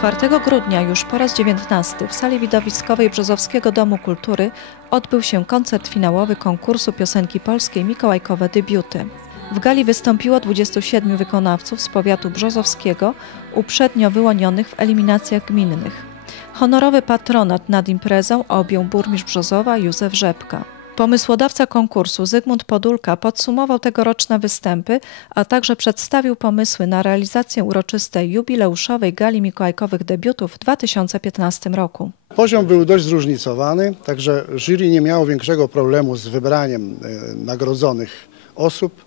4 grudnia już po raz 19 w sali widowiskowej Brzozowskiego Domu Kultury odbył się koncert finałowy konkursu piosenki polskiej Mikołajkowe debiuty. W gali wystąpiło 27 wykonawców z powiatu brzozowskiego, uprzednio wyłonionych w eliminacjach gminnych. Honorowy patronat nad imprezą objął burmistrz Brzozowa Józef Rzepka. Pomysłodawca konkursu Zygmunt Podulka podsumował tegoroczne występy, a także przedstawił pomysły na realizację uroczystej jubileuszowej gali mikołajkowych debiutów w 2015 roku. Poziom był dość zróżnicowany, także jury nie miało większego problemu z wybraniem e, nagrodzonych osób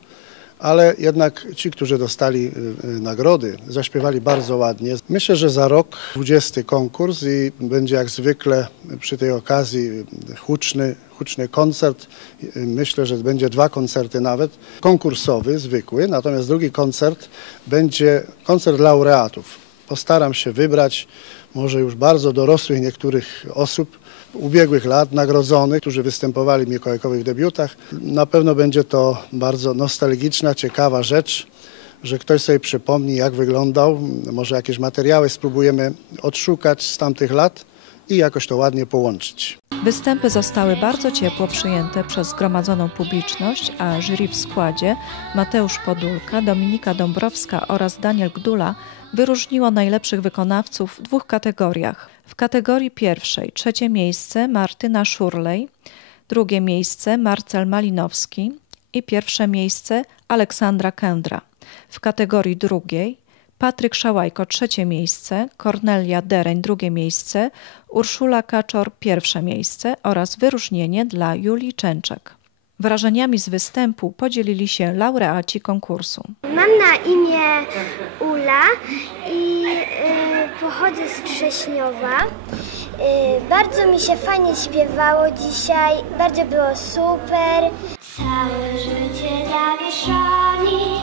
ale jednak ci, którzy dostali y, y, nagrody, zaśpiewali bardzo ładnie. Myślę, że za rok 20 konkurs i będzie jak zwykle przy tej okazji huczny, huczny koncert. Myślę, że będzie dwa koncerty nawet. Konkursowy, zwykły, natomiast drugi koncert będzie koncert laureatów. Postaram się wybrać może już bardzo dorosłych niektórych osób, ubiegłych lat, nagrodzonych, którzy występowali w mikołajkowych debiutach. Na pewno będzie to bardzo nostalgiczna, ciekawa rzecz, że ktoś sobie przypomni, jak wyglądał. Może jakieś materiały spróbujemy odszukać z tamtych lat i jakoś to ładnie połączyć. Występy zostały bardzo ciepło przyjęte przez zgromadzoną publiczność, a jury w składzie Mateusz Podulka, Dominika Dąbrowska oraz Daniel Gdula wyróżniło najlepszych wykonawców w dwóch kategoriach. W kategorii pierwszej trzecie miejsce Martyna Szurlej, drugie miejsce Marcel Malinowski i pierwsze miejsce Aleksandra Kędra. W kategorii drugiej Patryk Szałajko trzecie miejsce, Kornelia Dereń drugie miejsce, Urszula Kaczor pierwsze miejsce oraz wyróżnienie dla Julii Częczek. Wrażeniami z występu podzielili się laureaci konkursu. Mam na imię Ula i y, pochodzę z Trześniowa. Y, bardzo mi się fajnie śpiewało dzisiaj, bardzo było super. Całe życie zawieszani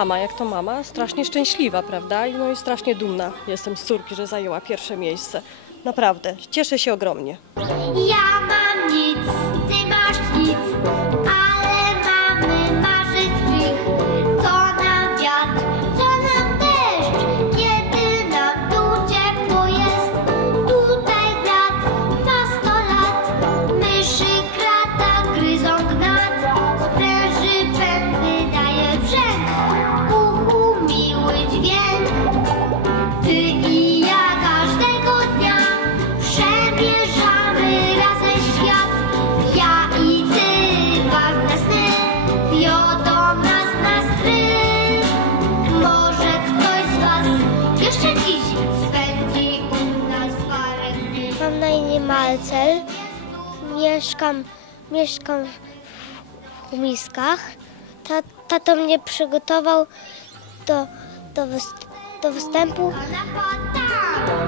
mama, jak to mama, strasznie szczęśliwa, prawda? No i strasznie dumna jestem z córki, że zajęła pierwsze miejsce. Naprawdę, cieszę się ogromnie. Ja Marcel. Mieszkam, mieszkam w Kumiskach. Tato mnie przygotował do, do, wys- do występu.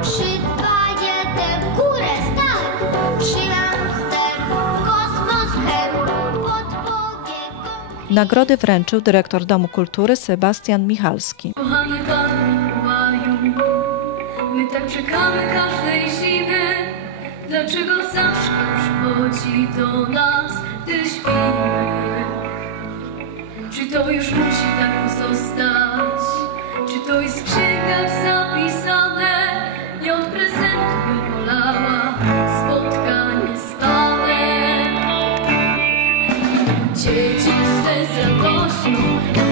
Trzy, dwa, jeden, górę, Nagrody wręczył dyrektor Domu Kultury Sebastian Michalski. Kochany Pan Mikołaju, my tak czekamy każdej zimy. Dlaczego zawsze przychodzi do nas, gdy śpimy? Czy to już musi tak pozostać? Czy to jest w księgach zapisane? Nie od prezentu wolała spotkanie z Panem. Dzieci z radością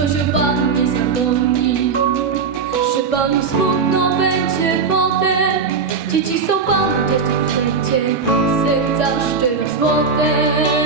Czy ktoś o Panu nie zapomni. Że Panu smutno będzie potem. Dzieci są Panu dzieci wszędzie. Serca szczero złote